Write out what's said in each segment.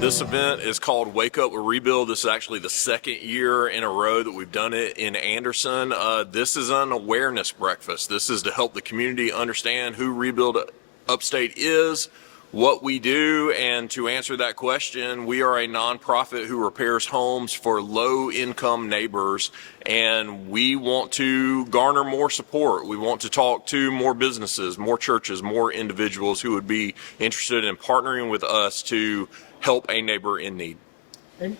This event is called Wake Up with Rebuild. This is actually the second year in a row that we've done it in Anderson. This is an awareness breakfast. This is to help the community understand who Rebuild Upstate is, what we do, and to answer that question, we are a nonprofit who repairs homes for low-income neighbors, and we want to garner more support. We want to talk to more businesses, more churches, more individuals who would be interested in partnering with us to help a neighbor in need. And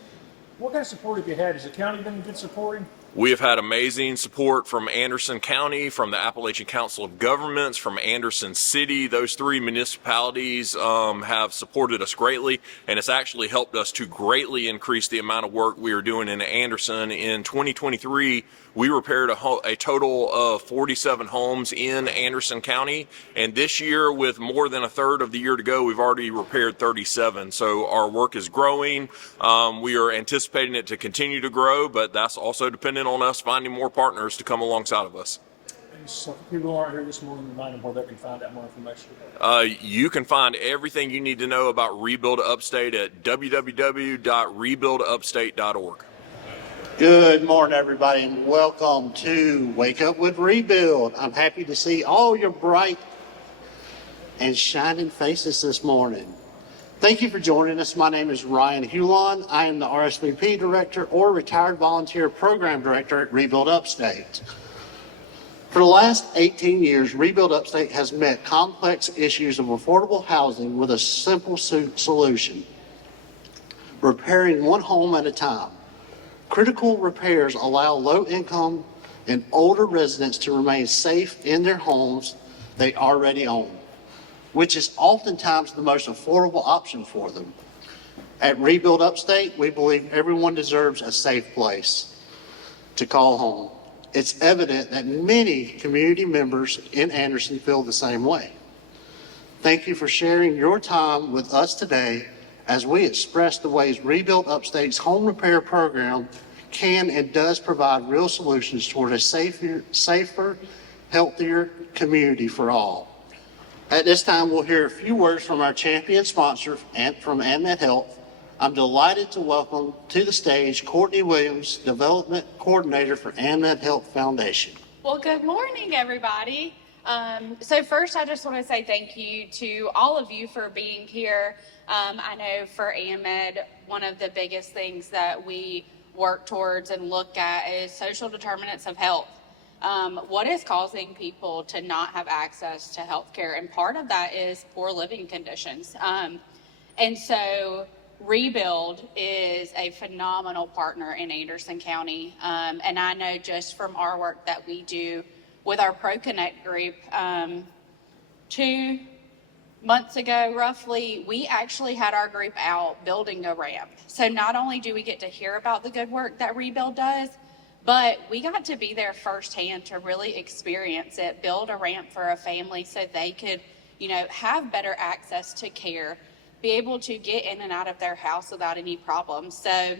what kind of support have you had? Has the county been good supporting? We have had amazing support from Anderson County, from the Appalachian Council of Governments, from Anderson City. Those three municipalities have supported us greatly, and it's actually helped us to greatly increase the amount of work we are doing in Anderson. In 2023, we repaired a total of 47 homes in Anderson County, and this year, with more than a third of the year to go, we've already repaired 37. So our work is growing. We are anticipating it to continue to grow, but that's also dependent on us finding more partners to come alongside of us. And so if people aren't here this morning, remind them where they can find out more information. You can find everything you need to know about Rebuild Upstate at www.rebuildupstate.org. Good morning, everybody, and welcome to Wake Up with Rebuild. I'm happy to see all your bright and shining faces this morning. Thank you for joining us. My name is Ryan Hulon. I am the RSVP Director or Retired Volunteer Program Director at Rebuild Upstate. For the last 18 years, Rebuild Upstate has met complex issues of affordable housing with a simple solution: repairing one home at a time. Critical repairs allow low-income and older residents to remain safe in their homes they already own, which is oftentimes the most affordable option for them. At Rebuild Upstate, we believe everyone deserves a safe place to call home. It's evident that many community members in Anderson feel the same way. Thank you for sharing your time with us today as we express the ways Rebuild Upstate's home repair program can and does provide real solutions toward a safer, healthier community for all. At this time, we'll hear a few words from our champion sponsor from AdMed Health. I'm delighted to welcome to the stage Courtney Williams, Development Coordinator for AdMed Health Foundation. Well, good morning, everybody. So first, I just want to say thank you to all of you for being here. I know for AMED, one of the biggest things that we work towards and look at is social determinants of health. What is causing people to not have access to health care? And part of that is poor living conditions. And so Rebuild is a phenomenal partner in Anderson County. And I know just from our work that we do with our ProConnect group, 2 months ago, roughly, we actually had our group out building a ramp. So not only do we get to hear about the good work that Rebuild does, but we got to be there firsthand to really experience it, build a ramp for a family so they could, have better access to care, be able to get in and out of their house without any problems. So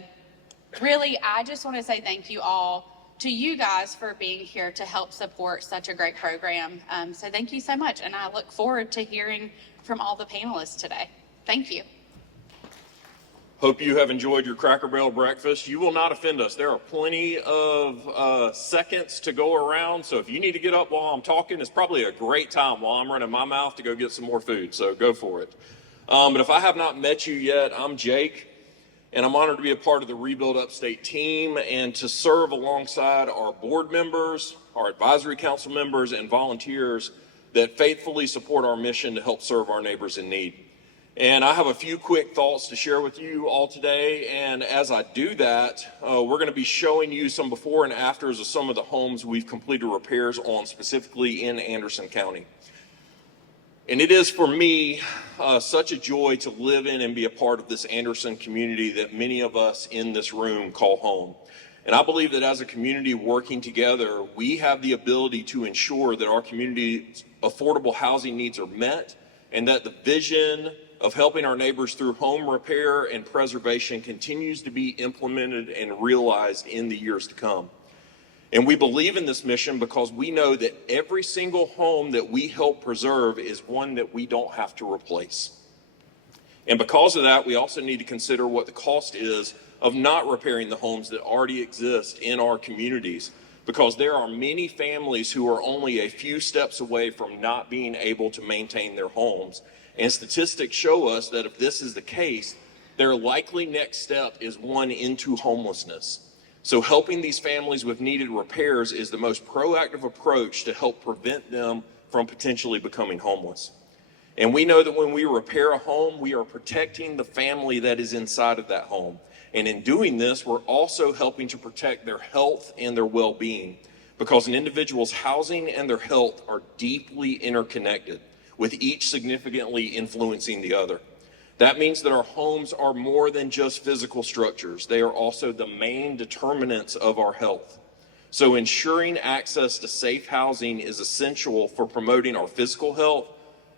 really, I just want to say thank you all to you guys for being here to help support such a great program. So thank you so much. And I look forward to hearing from all the panelists today. Thank you. Hope you have enjoyed your Cracker Barrel breakfast. You will not offend us. There are plenty of seconds to go around. So if you need to get up while I'm talking, it's probably a great time while I'm running my mouth to go get some more food. So go for it. But if I have not met you yet, I'm Jake, and I'm honored to be a part of the Rebuild Upstate team and to serve alongside our board members, our advisory council members, and volunteers that faithfully support our mission to help serve our neighbors in need. And I have a few quick thoughts to share with you all today. And as I do that, we're going to be showing you some before and afters of some of the homes we've completed repairs on, specifically in Anderson County. And it is for me such a joy to live in and be a part of this Anderson community that many of us in this room call home. And I believe that as a community working together, we have the ability to ensure that our community's affordable housing needs are met and that the vision of helping our neighbors through home repair and preservation continues to be implemented and realized in the years to come. And we believe in this mission because we know that every single home that we help preserve is one that we don't have to replace. And because of that, we also need to consider what the cost is of not repairing the homes that already exist in our communities, because there are many families who are only a few steps away from not being able to maintain their homes. And statistics show us that if this is the case, their likely next step is one into homelessness. So helping these families with needed repairs is the most proactive approach to help prevent them from potentially becoming homeless. And we know that when we repair a home, we are protecting the family that is inside of that home. And in doing this, we're also helping to protect their health and their well-being, because an individual's housing and their health are deeply interconnected, with each significantly influencing the other. That means that our homes are more than just physical structures. They are also the main determinants of our health. So ensuring access to safe housing is essential for promoting our physical health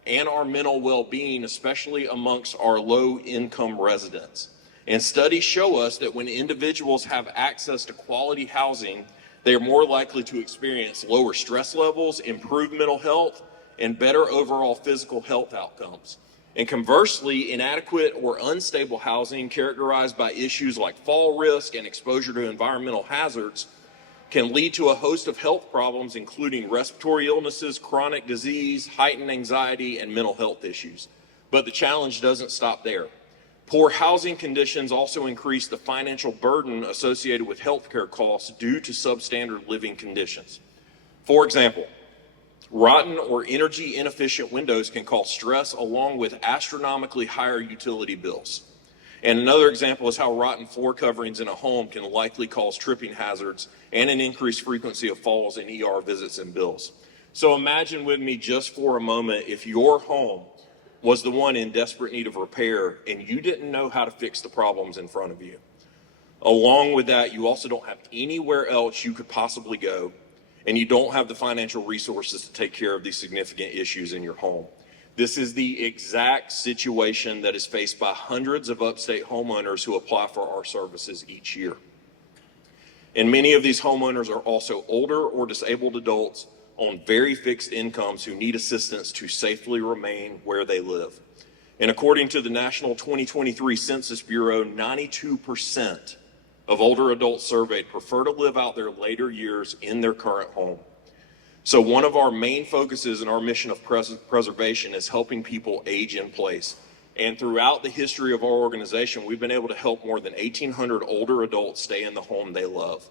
and our mental well-being, especially amongst our low-income residents. And studies show us that when individuals have access to quality housing, they are more likely to experience lower stress levels, improved mental health, and better overall physical health outcomes. And conversely, inadequate or unstable housing characterized by issues like fall risk and exposure to environmental hazards can lead to a host of health problems, including respiratory illnesses, chronic disease, heightened anxiety, and mental health issues. But the challenge doesn't stop there. Poor housing conditions also increase the financial burden associated with healthcare costs due to substandard living conditions. For example, rotten or energy inefficient windows can cause stress along with astronomically higher utility bills. And another example is how rotten floor coverings in a home can likely cause tripping hazards and an increased frequency of falls and ER visits and bills. So imagine with me just for a moment if your home was the one in desperate need of repair and you didn't know how to fix the problems in front of you. Along with that, you also don't have anywhere else you could possibly go, and you don't have the financial resources to take care of these significant issues in your home. This is the exact situation that is faced by hundreds of upstate homeowners who apply for our services each year. And many of these homeowners are also older or disabled adults on very fixed incomes who need assistance to safely remain where they live. And according to the National 2023 Census Bureau, 92% of older adults surveyed prefer to live out their later years in their current home. So one of our main focuses in our mission of preservation is helping people age in place. And throughout the history of our organization, we've been able to help more than 1,800 older adults stay in the home they love.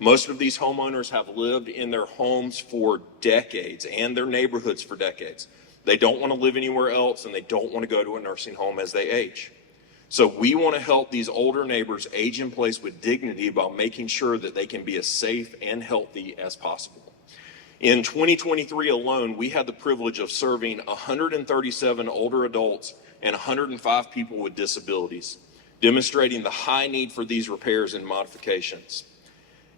Most of these homeowners have lived in their homes for decades and their neighborhoods for decades. They don't want to live anywhere else, and they don't want to go to a nursing home as they age. So we want to help these older neighbors age in place with dignity by making sure that they can be as safe and healthy as possible. In 2023 alone, we had the privilege of serving 137 older adults and 105 people with disabilities, demonstrating the high need for these repairs and modifications.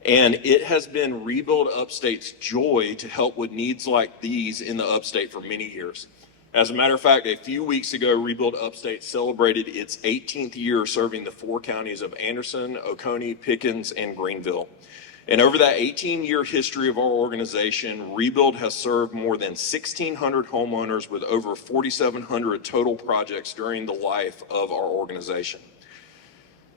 And it has been Rebuild Upstate's joy to help with needs like these in the Upstate for many years. As a matter of fact, a few weeks ago, Rebuild Upstate celebrated its 18th year serving the 4 counties of Anderson, Oconee, Pickens, and Greenville. And over that 18-year history of our organization, Rebuild has served more than 1,600 homeowners with over 4,700 total projects during the life of our organization.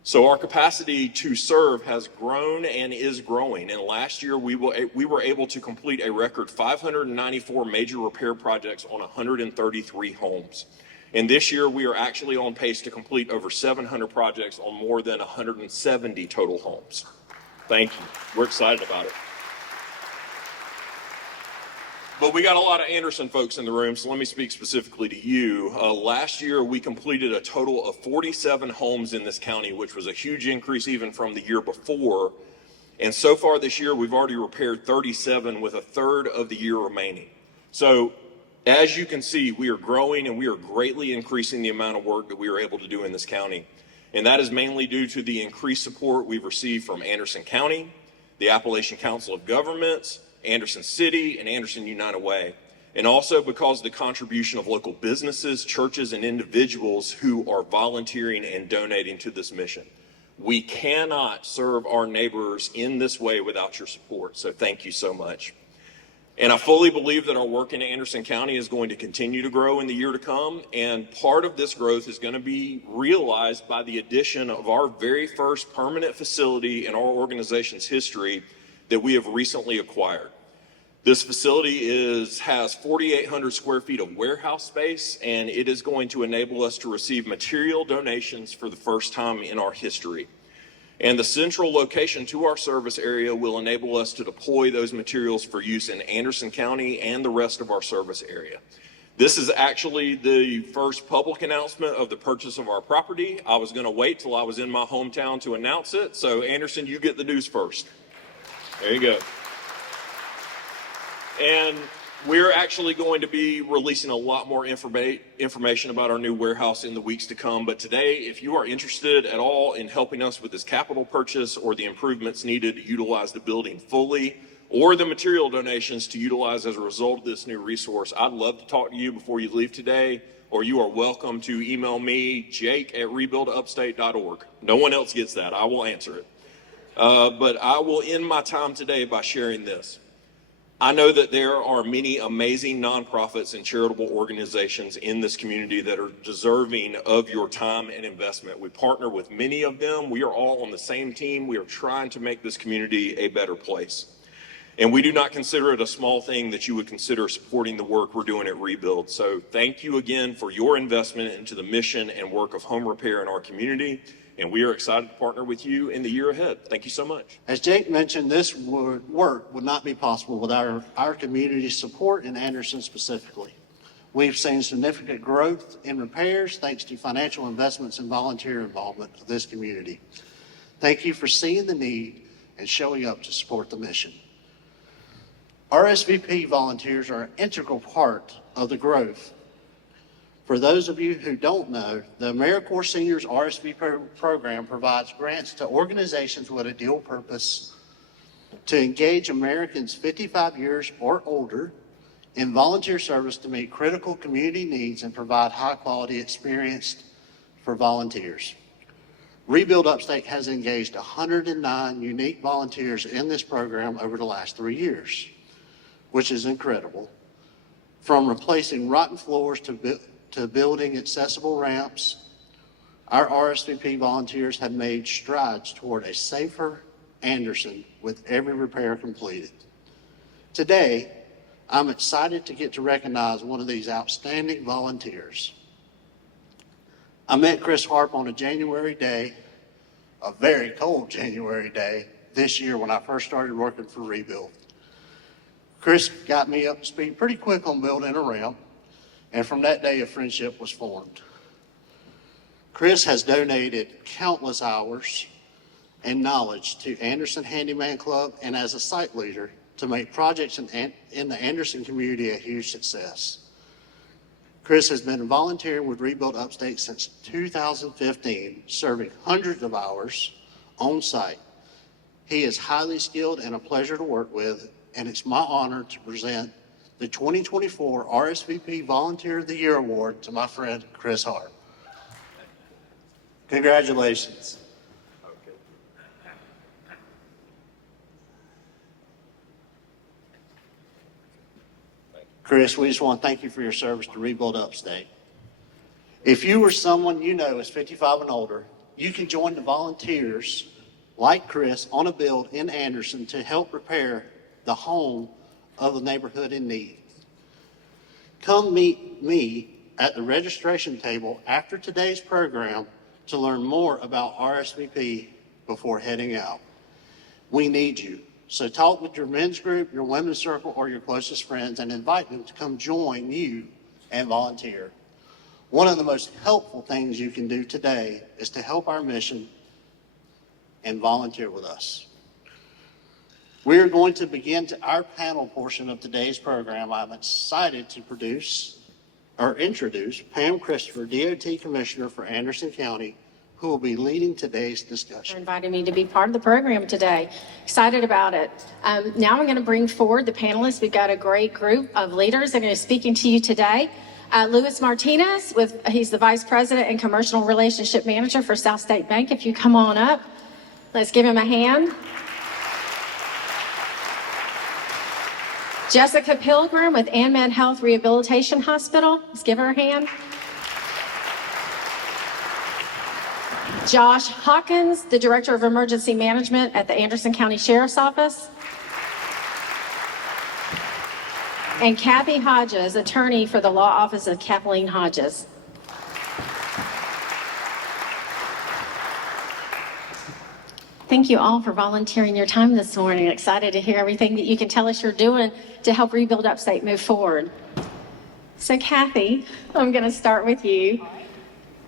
So our capacity to serve has grown and is growing. And last year, we were able to complete a record 594 major repair projects on 133 homes. And this year, we are actually on pace to complete over 700 projects on more than 170 total homes. Thank you. We're excited about it. But we got a lot of Anderson folks in the room, so let me speak specifically to you. Last year, we completed a total of 47 homes in this county, which was a huge increase even from the year before. And so far this year, we've already repaired 37 with a third of the year remaining. So as you can see, we are growing and we are greatly increasing the amount of work that we are able to do in this county. And that is mainly due to the increased support we've received from Anderson County, the Appalachian Council of Governments, Anderson City, and Anderson United Way. and also because of the contribution of local businesses, churches, and individuals who are volunteering and donating to this mission. We cannot serve our neighbors in this way without your support, so thank you so much. And I fully believe that our work in Anderson County is going to continue to grow in the year to come, and part of this growth is going to be realized by the addition of our very first permanent facility in our organization's history that we have recently acquired. This facility has 4,800 square feet of warehouse space, and it is going to enable us to receive material donations for the first time in our history. And the central location to our service area will enable us to deploy those materials for use in Anderson County and the rest of our service area. This is actually the first public announcement of the purchase of our property. I was going to wait till I was in my hometown to announce it. So Anderson, you get the news first. There you go. And we're actually going to be releasing a lot more information about our new warehouse in the weeks to come. But today, if you are interested at all in helping us with this capital purchase or the improvements needed to utilize the building fully, or the material donations to utilize as a result of this new resource, I'd love to talk to you before you leave today, or you are welcome to email me, jake@rebuildupstate.org. No one else gets that. I will answer it. But I will end my time today by sharing this. I know that there are many amazing nonprofits and charitable organizations in this community that are deserving of your time and investment. We partner with many of them. We are all on the same team. We are trying to make this community a better place. And we do not consider it a small thing that you would consider supporting the work we're doing at Rebuild. So thank you again for your investment into the mission and work of home repair in our community. And we are excited to partner with you in the year ahead. Thank you so much. As Jake mentioned, this work would not be possible without our community support in Anderson specifically. We've seen significant growth in repairs thanks to financial investments and volunteer involvement of this community. Thank you for seeing the need and showing up to support the mission. RSVP volunteers are an integral part of the growth. For those of you who don't know, the AmeriCorps Seniors RSVP program provides grants to organizations with a dual purpose to engage Americans 55 years or older in volunteer service to meet critical community needs and provide high-quality experience for volunteers. Rebuild Upstate has engaged 109 unique volunteers in this program over the last 3 years, which is incredible. From replacing rotten floors to building accessible ramps, our RSVP volunteers have made strides toward a safer Anderson with every repair completed. Today, I'm excited to get to recognize one of these outstanding volunteers. I met Chris Harp on a January day, a very cold January day this year when I first started working for Rebuild. Chris got me up to speed pretty quick on building a ramp, and from that day a friendship was formed. Chris has donated countless hours and knowledge to Anderson Handyman Club and as a site leader to make projects in the Anderson community a huge success. Chris has been volunteering with Rebuild Upstate since 2015, serving hundreds of hours on site. He is highly skilled and a pleasure to work with, and it's my honor to present the 2024 RSVP Volunteer of the Year Award to my friend, Chris Hart. Congratulations. Chris, we just want to thank you for your service to Rebuild Upstate. If you or someone you know is 55 and older, you can join the volunteers like Chris on a build in Anderson to help repair the home of the neighborhood in need. Come meet me at the registration table after today's program to learn more about RSVP before heading out. We need you. So talk with your men's group, your women's circle, or your closest friends and invite them to come join you and volunteer. One of the most helpful things you can do today is to help our mission and volunteer with us. We are going to begin our panel portion of today's program. I'm excited to introduce Pam Christopher, DOT Commissioner for Anderson County, who will be leading today's For discussion. inviting me to be part of the program today. Excited about it. Now I'm going to bring forward the panelists. We've got a great group of leaders that are going to be speaking to you today. Luis Martinez, he's the Vice President and Commercial Relationship Manager for South State Bank. If you come on up, let's give him a hand. Jessica Pilgrim with AnMed Health Rehabilitation Hospital. Let's give her a hand. Josh Hawkins, the Director of Emergency Management at the Anderson County Sheriff's Office. And Kathy Hodges, attorney for the law office of Kathleen Hodges. Thank you all for volunteering your time this morning. Excited to hear everything that you can tell us you're doing to help Rebuild Upstate move forward. So Kathy, I'm going to start with you.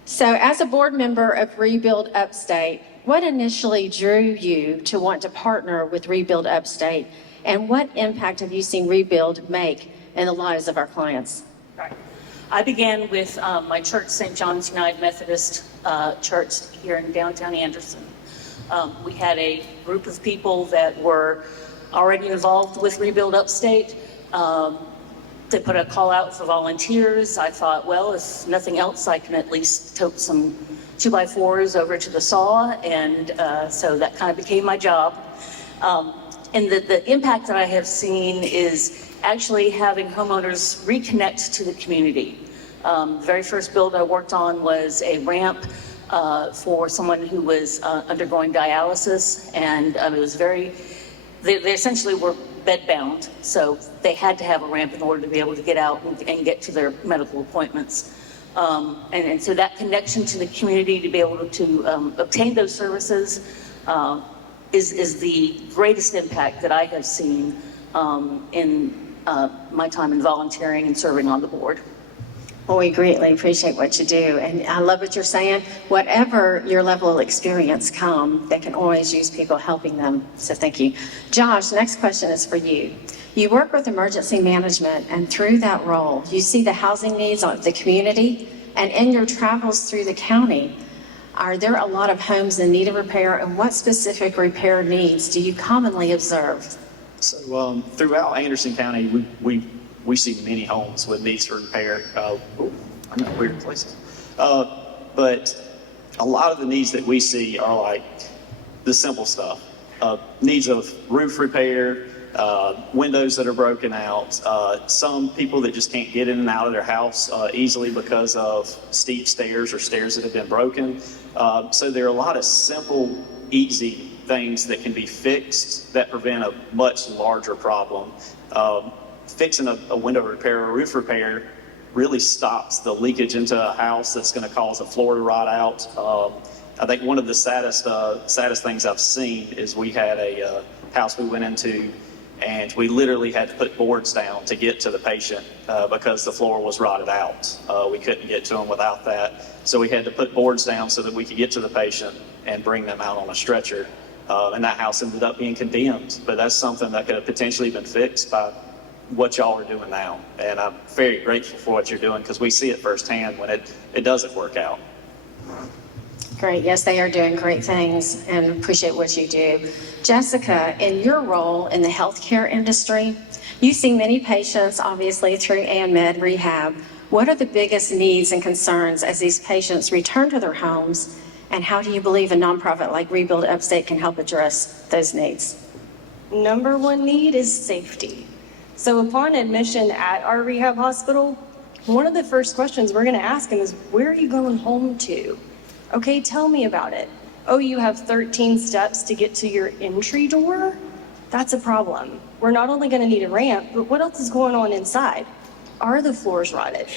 So as a board member of Rebuild Upstate, what initially drew you to want to partner with Rebuild Upstate, and what impact have you seen Rebuild make in the lives of our clients? Right. I began with my church, St. John's United Methodist Church here in downtown Anderson. We had a group of people that were already involved with Rebuild Upstate. They put a call out for volunteers. I thought, well, if nothing else, I can at least tote some 2x4s over to the saw, and so that kind of became my job. And the impact that I have seen is actually having homeowners reconnect to the community. The very first build I worked on was a ramp for someone who was undergoing dialysis, and it was they essentially were bedbound, so they had to have a ramp in order to be able to get out and get to their medical appointments. And so that connection to the community to be able to obtain those services is the greatest impact that I have seen in my time in volunteering and serving on the board. Well, we greatly appreciate what you do. And I love what you're saying. Whatever your level of experience they can always use people helping them. So thank you. Josh, next question is for you. You work with emergency management, and through that role, you see the housing needs of the community. And in your travels through the county, are there a lot of homes in need of repair, and what specific repair needs do you commonly observe? So throughout Anderson County, we see many homes with needs for repair. I'm in weird places. But a lot of the needs that we see are like the simple stuff. Needs of roof repair, windows that are broken out, some people that just can't get in and out of their house easily because of steep stairs or stairs that have been broken. So there are a lot of simple, easy things that can be fixed that prevent a much larger problem. Fixing a window repair or roof repair really stops the leakage into a house that's going to cause a floor to rot out. I think one of the saddest things I've seen is we had a house we went into, and we literally had to put boards down to get to the patient because the floor was rotted out. We couldn't get to them without that. So we had to put boards down so that we could get to the patient and bring them out on a stretcher. And that house ended up being condemned. But that's something that could have potentially been fixed by what y'all are doing now. And I'm very grateful for what you're doing, because we see it firsthand when it doesn't work out. Great. Yes, they are doing great things, and appreciate what you do. Jessica, in your role in the healthcare industry, you see many patients, obviously, through AnMed rehab. What are the biggest needs and concerns as these patients return to their homes, and how do you believe a nonprofit like Rebuild Upstate can help address those needs? Number one need is safety. So upon admission at our rehab hospital, one of the first questions we're going to ask them is, where are you going home to? Okay, tell me about it. Oh, you have 13 steps to get to your entry door? That's a problem. We're not only going to need a ramp, but what else is going on inside? Are the floors rotted?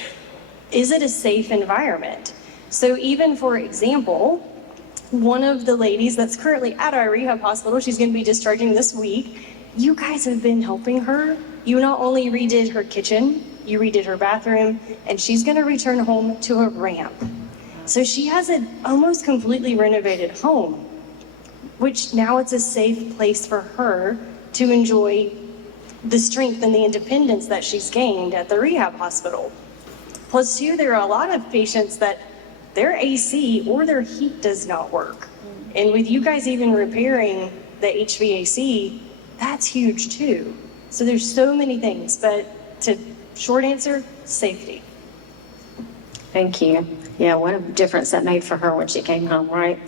Is it a safe environment? So even, for example, one of the ladies that's currently at our rehab hospital, she's going to be discharging this week. You guys have been helping her. You not only redid her kitchen, you redid her bathroom, and she's going to return home to a ramp. So she has an almost completely renovated home, which now it's a safe place for her to enjoy the strength and the independence that she's gained at the rehab hospital. Plus, too, there are a lot of patients that their AC or their heat does not work. And with you guys even repairing the HVAC, that's huge too. So there's so many things, but short answer, safety. Thank you. Yeah, what a difference that made for her when she came home, right?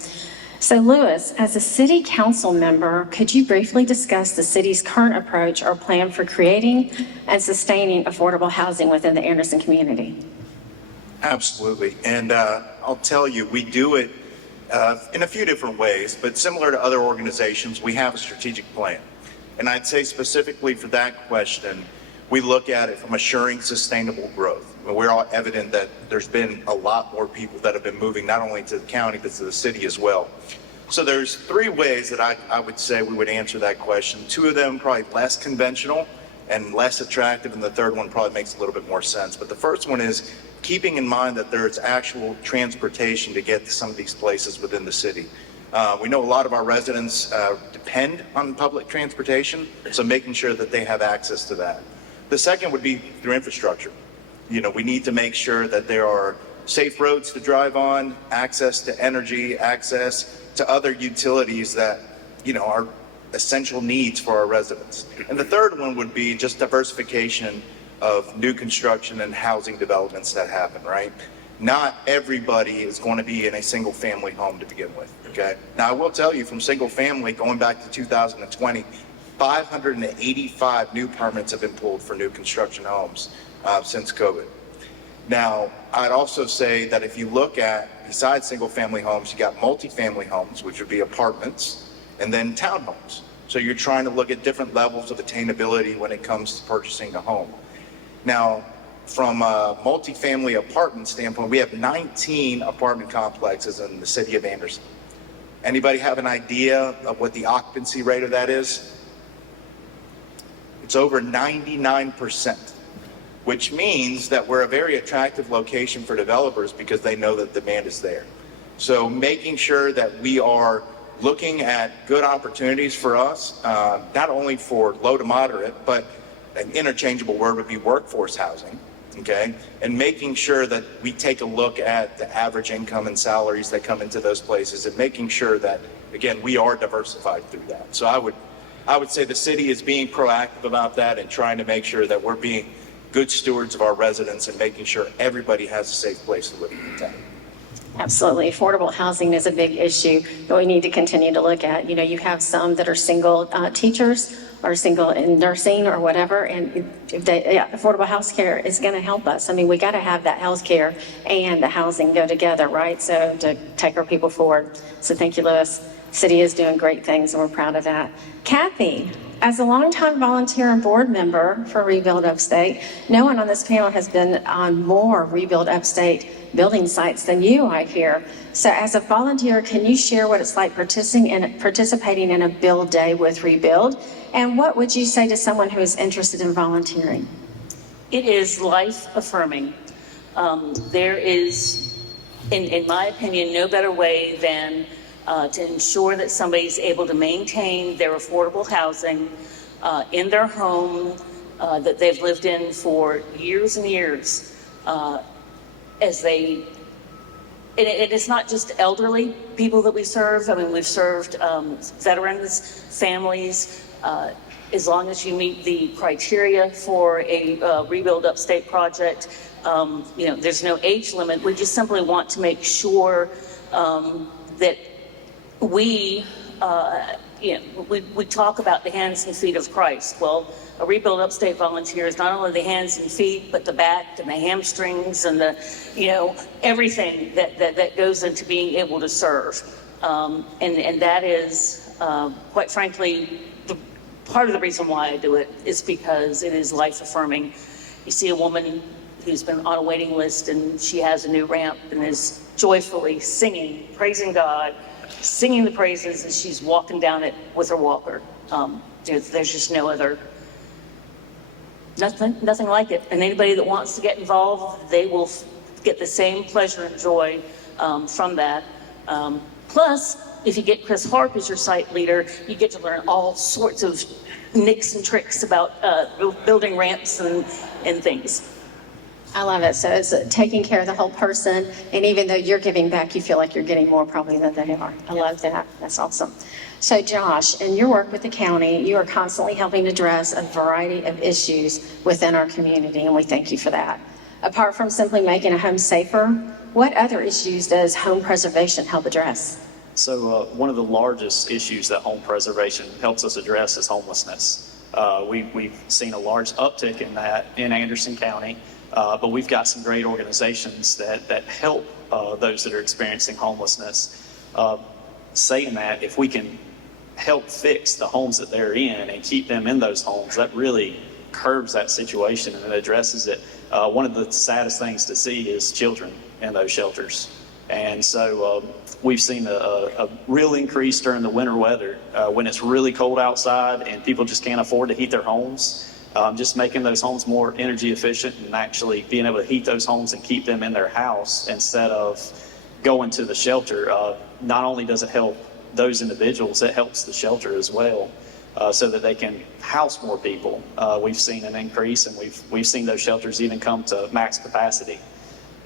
So Lewis, as a city council member, could you briefly discuss the city's current approach or plan for creating and sustaining affordable housing within the Anderson community? Absolutely. And I'll tell you, we do it in a few different ways, but similar to other organizations, we have a strategic plan. And I'd say specifically for that question, we look at it from assuring sustainable growth. We're all evident that there's been a lot more people that have been moving not only to the county, but to the city as well. So there's three ways that I would say we would answer that question. Two of them probably less conventional and less attractive, and the third one probably makes a little bit more sense. But the first one is keeping in mind that there's actual transportation to get to some of these places within the city. We know a lot of our residents depend on public transportation, so making sure that they have access to that. The second would be through infrastructure. You know, we need to make sure that there are safe roads to drive on, access to energy, access to other utilities that, you know, are essential needs for our residents. And the third one would be just diversification of new construction and housing developments that happen, right? Not everybody is going to be in a single family home to begin with, okay? Now, I will tell you from single family, going back to 2020, 585 new permits have been pulled for new construction homes since COVID. Now, I'd also say that if you look at, besides single family homes, you got multifamily homes, which would be apartments, and then townhomes. So you're trying to look at different levels of attainability when it comes to purchasing a home. Now, from a multifamily apartment standpoint, we have 19 apartment complexes in the city of Anderson. Anybody have an idea of what the occupancy rate of that is? It's over 99%, which means that we're a very attractive location for developers because they know that demand is there. So making sure that we are looking at good opportunities for us, not only for low to moderate, but an interchangeable word would be workforce housing, okay? And making sure that we take a look at the average income and salaries that come into those places and making sure that, again, we are diversified through that. So I would say the city is being proactive about that and trying to make sure that we're being good stewards of our residents and making sure everybody has a safe place to live in the town. Absolutely. Affordable housing is a big issue that we need to continue to look at. You know, you have some that are single teachers or single in nursing or whatever, and affordable health care is going to help us. I mean, we got to have that health care and the housing go together, right? So to take our people forward. So thank you, Lewis. City is doing great things and we're proud of that. Kathy, as a longtime volunteer and board member for Rebuild Upstate, no one on this panel has been on more Rebuild Upstate building sites than you, I hear. So as a volunteer, can you share what it's like participating in a build day with Rebuild? And what would you say to someone who is interested in volunteering? It is life affirming. There is, in my opinion, no better way than to ensure that somebody's able to maintain their affordable housing in their home that they've lived in for years and years. As they, and it's not just elderly people that we serve. I mean, we've served veterans, families. As long as you meet the criteria for a Rebuild Upstate project, you know, there's no age limit. We just simply want to make sure that we, you know, we talk about the hands and feet of Christ. Well, a Rebuild Upstate volunteer is not only the hands and feet, but the back and the hamstrings and the, you know, everything that goes into being able to serve. And that is, quite frankly, part of the reason why I do it is because it is life affirming. You see a woman who's been on a waiting list and she has a new ramp and is joyfully singing, praising God, singing the praises as she's walking down it with her walker. There's just no other, nothing like it. And anybody that wants to get involved, they will get the same pleasure and joy from that. Plus, if you get Chris Harp as your site leader, you get to learn all sorts of nicks and tricks about building ramps and things. I love it. So it's taking care of the whole person, and even though you're giving back, you feel like you're getting more probably than they are. I love that. That's awesome. So Josh, in your work with the county, you are constantly helping address a variety of issues within our community, and we thank you for that. Apart from simply making a home safer, what other issues does home preservation help address? So one of the largest issues that home preservation helps us address is homelessness. We've seen a large uptick in that in Anderson County, but we've got some great organizations that help those that are experiencing homelessness. Saying that, if we can help fix the homes that they're in and keep them in those homes, that really curbs that situation and it addresses it. One of the saddest things to see is children in those shelters. And so we've seen a real increase during the winter weather when it's really cold outside and people just can't afford to heat their homes. Just making those homes more energy efficient and actually being able to heat those homes and keep them in their house instead of going to the shelter. Not only does it help those individuals, it helps the shelter as well, so that they can house more people. We've seen an increase, and we've seen those shelters even come to max capacity.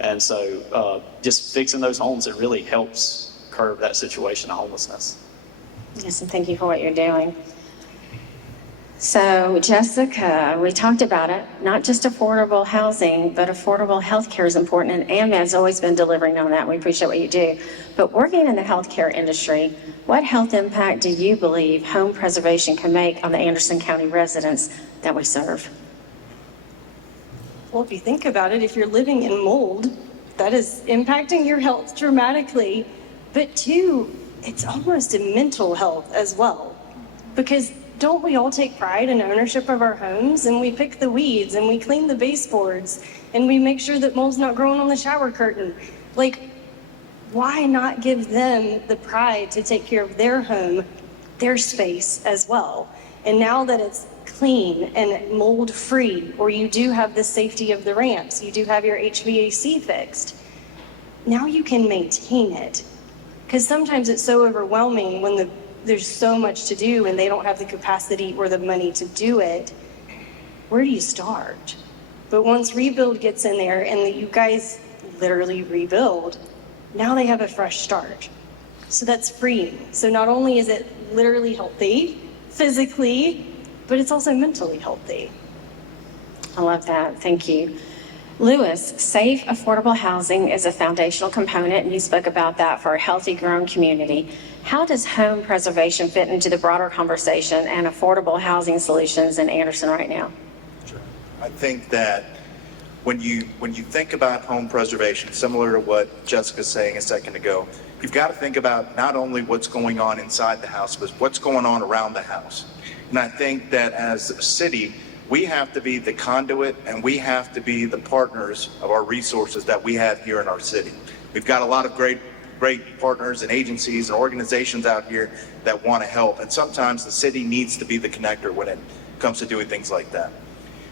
And so just fixing those homes, it really helps curb that situation of homelessness. Yes, and thank you for what you're doing. So Jessica, we talked about it, not just affordable housing, but affordable healthcare is important, and AMED's always been delivering on that. We appreciate what you do. But working in the healthcare industry, what health impact do you believe home preservation can make on the Anderson County residents that we serve? Well, if you think about it, if you're living in mold, that is impacting your health dramatically. But two, it's almost a mental health as well. Because don't we all take pride in ownership of our homes, and we pick the weeds and we clean the baseboards and we make sure that mold's not growing on the shower curtain? Like, why not give them the pride to take care of their home, their space as well? And now that it's clean and mold free, or you do have the safety of the ramps, you do have your HVAC fixed, now you can maintain it. Because sometimes it's so overwhelming when there's so much to do and they don't have the capacity or the money to do it. Where do you start? But once Rebuild gets in there and you guys literally rebuild, now they have a fresh start. So that's freeing. So not only is it literally healthy, physically, but it's also mentally healthy. I love that. Thank you. Lewis, safe, affordable housing is a foundational component, and you spoke about that for a healthy, grown community. How does home preservation fit into the broader conversation and affordable housing solutions in Anderson right now? I think that when you think about home preservation, similar to what Jessica's saying a second ago, you've got to think about not only what's going on inside the house, but what's going on around the house. And I think that as a city, we have to be the conduit and we have to be the partners of our resources that we have here in our city. We've got a lot of great partners and agencies and organizations out here that want to help. And sometimes the city needs to be the connector when it comes to doing things like that.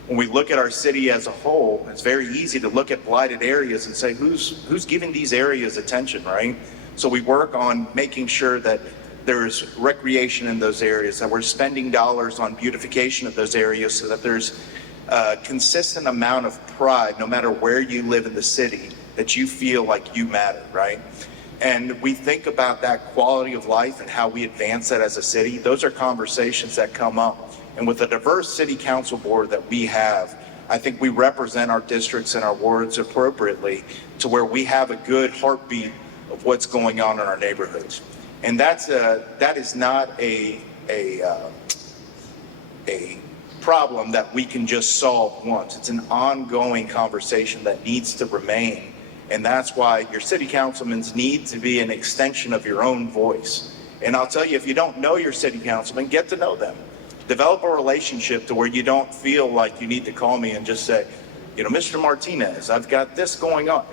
When we look at our city as a whole, it's very easy to look at blighted areas and say, who's giving these areas attention, right? So we work on making sure that there's recreation in those areas, that we're spending dollars on beautification of those areas so that there's a consistent amount of pride, no matter where you live in the city, that you feel like you matter, right? And we think about that quality of life and how we advance that as a city. Those are conversations that come up. And with a diverse city council board that we have, I think we represent our districts and our wards appropriately to where we have a good heartbeat of what's going on in our neighborhoods. And that is not a problem that we can just solve once. It's an ongoing conversation that needs to remain. And that's why your city councilmen need to be an extension of your own voice. And I'll tell you, if you don't know your city councilman, get to know them. Develop a relationship to where you don't feel like you need to call me and just say, Mr. Martinez, I've got this going on.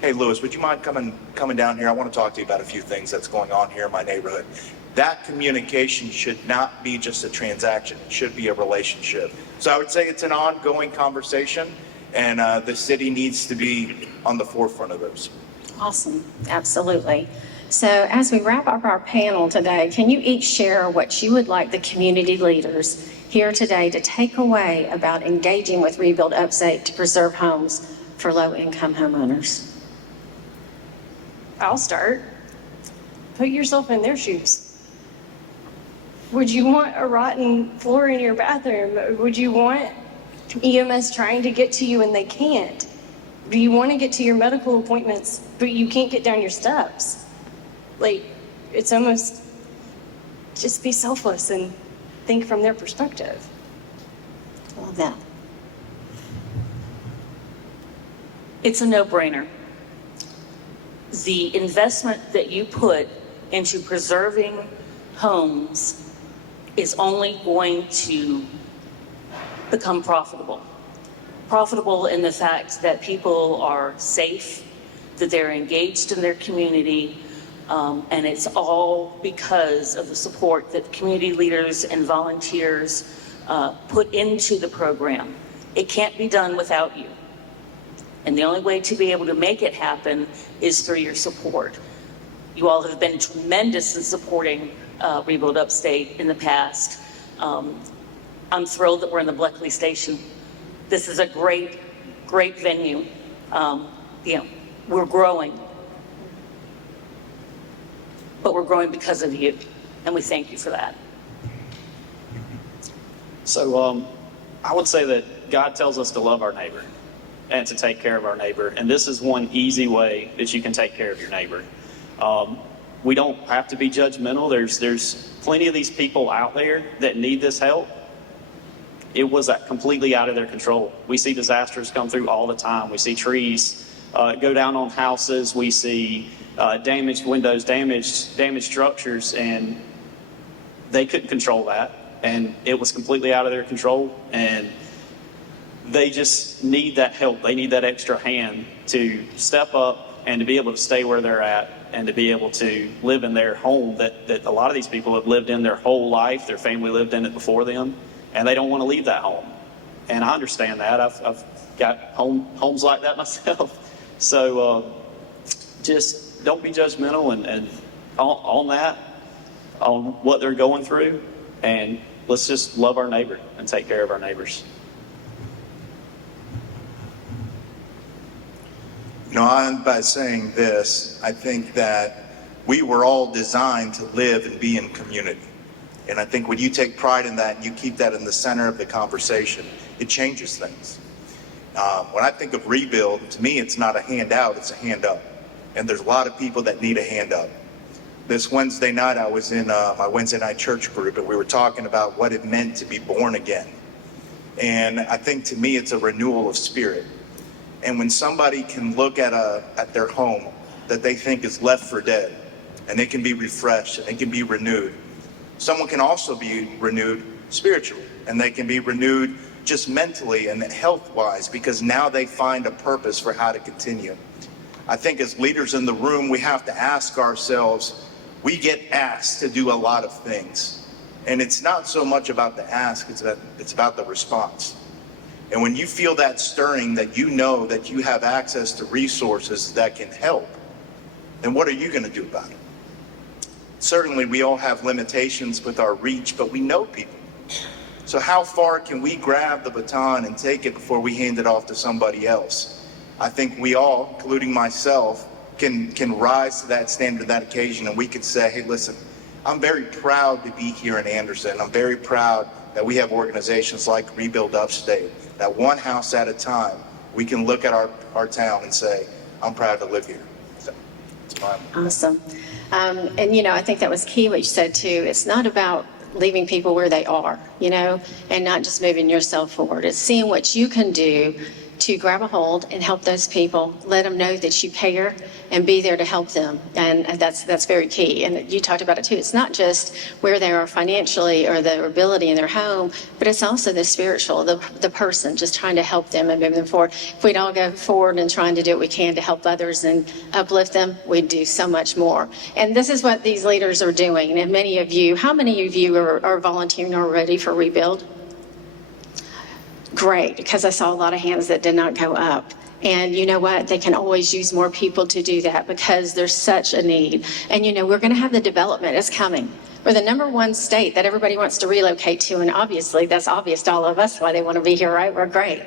Hey, Lewis, would you mind coming down here? I want to talk to you about a few things that's going on here in my neighborhood. That communication should not be just a transaction. It should be a relationship. So I would say it's an ongoing conversation, and the city needs to be on the forefront of those. Awesome. Absolutely. So as we wrap up our panel today, can you each share what you would like the community leaders here today to take away about engaging with Rebuild Upstate to preserve homes for low-income homeowners? I'll start. Put yourself in their shoes. Would you want a rotten floor in your bathroom? Would you want EMS trying to get to you and they can't? Do you want to get to your medical appointments, but you can't get down your steps? Like, it's almost just be selfless and think from their perspective. Love that. It's a no-brainer. The investment that you put into preserving homes is only going to become profitable. Profitable in the fact that people are safe, that they're engaged in their community, and it's all because of the support that community leaders and volunteers put into the program. It can't be done without you. And the only way to be able to make it happen is through your support. You all have been tremendous in supporting Rebuild Upstate in the past. I'm thrilled that we're in the Bleckley Station. This is a great, great venue. We're growing. But we're growing because of you, and we thank you for that. So I would say that God tells us to love our neighbor and to take care of our neighbor. And this is one easy way that you can take care of your neighbor. We don't have to be judgmental. There's plenty of these people out there that need this help. It was completely out of their control. We see disasters come through all the time. We see trees go down on houses. We see damaged windows, damaged structures, and they couldn't control that. And it was completely out of their control. And they just need that help. They need that extra hand to step up and to be able to stay where they're at and to be able to live in their home that a lot of these people have lived in their whole life. Their family lived in it before them, and they don't want to leave that home. And I understand that. I've got homes like that myself. So just don't be judgmental and on that, on what they're going through, and let's just love our neighbor and take care of our neighbors. On by saying this, I think that we were all designed to live and be in community. And I think when you take pride in that and you keep that in the center of the conversation, it changes things. When I think of Rebuild, to me, it's not a handout, it's a hand up. And there's a lot of people that need a hand up. This Wednesday night, I was in my Wednesday night church group, and we were talking about what it meant to be born again. And I think to me, it's a renewal of spirit. And when somebody can look at their home that they think is left for dead, and it can be refreshed and it can be renewed, someone can also be renewed spiritually, and they can be renewed just mentally and health-wise, because now they find a purpose for how to continue. I think as leaders in the room, we have to ask ourselves, we get asked to do a lot of things. And it's not so much about the ask, it's about the response. And when you feel that stirring, that you know that you have access to resources that can help, then what are you going to do about it? Certainly, we all have limitations with our reach, but we know people. So how far can we grab the baton and take it before we hand it off to somebody else? I think we all, including myself, can rise to that standard, that occasion, and we could say, hey, listen, I'm very proud to be here in Anderson. I'm very proud that we have organizations like Rebuild Upstate, that one house at a time, we can look at our town and say, I'm proud to live here. So it's mine. Awesome. And, I think that was key what you said too. It's not about leaving people where they are, and not just moving yourself forward. It's seeing what you can do to grab a hold and help those people, let them know that you care and be there to help them. And that's very key. And you talked about it too. It's not just where they are financially or their ability in their home, but it's also the spiritual, the person, just trying to help them and move them forward. If we'd all go forward and trying to do what we can to help others and uplift them, we'd do so much more. And this is what these leaders are doing. And how many of you are volunteering already for Rebuild? Great, because I saw a lot of hands that did not go up. And you know what? They can always use more people to do that because there's such a need. And we're going to have the development. It's coming. We're the #1 state that everybody wants to relocate to. And obviously, that's obvious to all of us why they want to be here, right? We're great.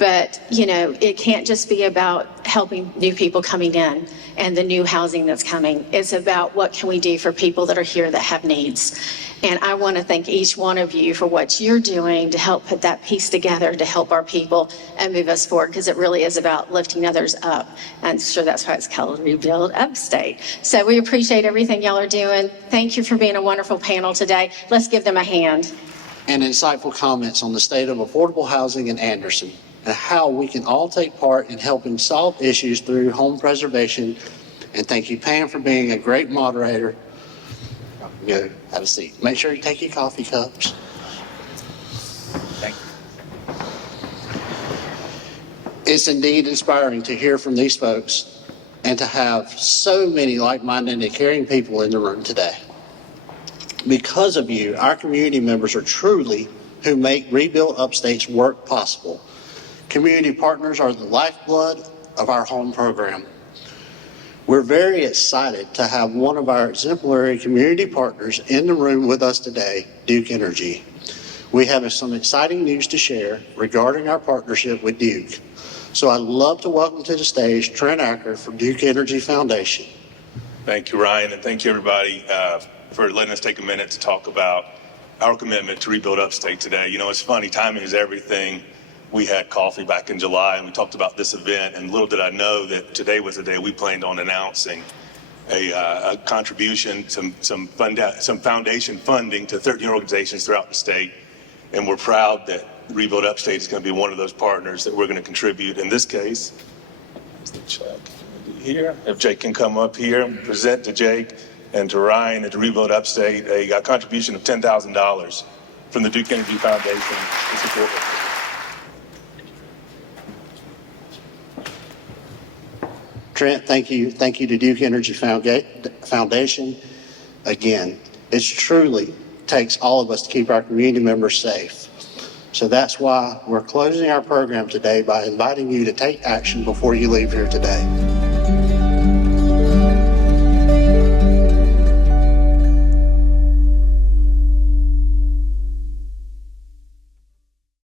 But, you know, it can't just be about helping new people coming in and the new housing that's coming. It's about what can we do for people that are here that have needs. And I want to thank each one of you for what you're doing to help put that piece together to help our people and move us forward, because it really is about lifting others up. And I'm sure that's why it's called Rebuild Upstate. So we appreciate everything y'all are doing. Thank you for being a wonderful panel today. Let's give them a hand. And insightful comments on the state of affordable housing in Anderson and how we can all take part in helping solve issues through home preservation. And thank you, Pam, for being a great moderator. Go have a seat. Make sure you take your coffee cups. Thank you. It's indeed inspiring to hear from these folks and to have so many like-minded and caring people in the room today. Because of you, our community members are truly who make Rebuild Upstate's work possible. Community partners are the lifeblood of our home program. We're very excited to have one of our exemplary community partners in the room with us today, Duke Energy. We have some exciting news to share regarding our partnership with Duke. So I'd love to welcome to the stage Trent Acker from Duke Energy Foundation. Thank you, Ryan, and thank you, everybody, for letting us take a minute to talk about our commitment to Rebuild Upstate today. You know, it's funny, timing is everything. We had coffee back in July, and we talked about this event, and little did I know that today was the day we planned on announcing a contribution, some foundation funding to 13 organizations throughout the state, and we're proud that Rebuild Upstate is going to be one of those partners that we're going to contribute. In this case, is the check here? If Jake can come up here and present to Jake and to Ryan and to Rebuild Upstate a contribution of $10,000 from the Duke Energy Foundation to support it. Trent, thank you. Thank you to Duke Energy Foundation. Again, it truly takes all of us to keep our community members safe. So that's why we're closing our program today by inviting you to take action before you leave here today.